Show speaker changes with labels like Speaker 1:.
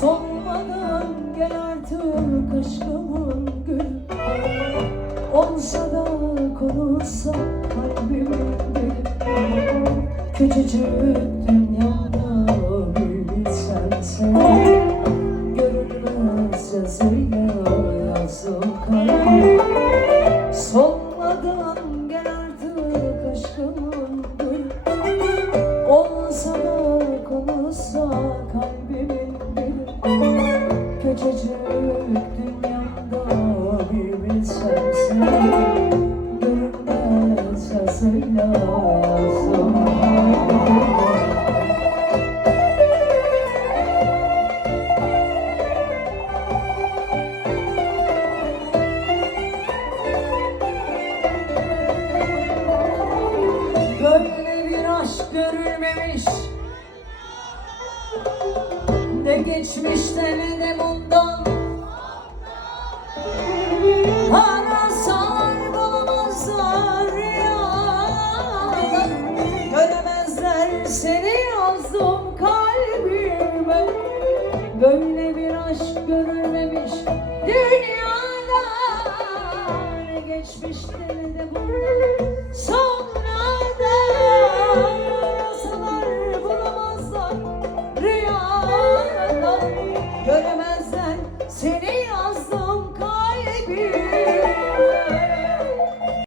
Speaker 1: Solmadan gel aşkımın gülü Olsa da konulsa Küçücük dünyada bir bilsen sen Görünmez yazıyla yazdım kalbim. Solmadan konulsa kalbimin dili Küçücük dünyamda bir bilsem sen Görünmez yazıyla yazdım Böyle bir aşk görülmemiş Ne geçmişte ne bundan Arasalar bulamazlar ya Göremezler seni yazdım kalbime. Böyle bir aşk görülmemiş dünyada. Ne geçmişte Göremezden seni yazdım kalbim.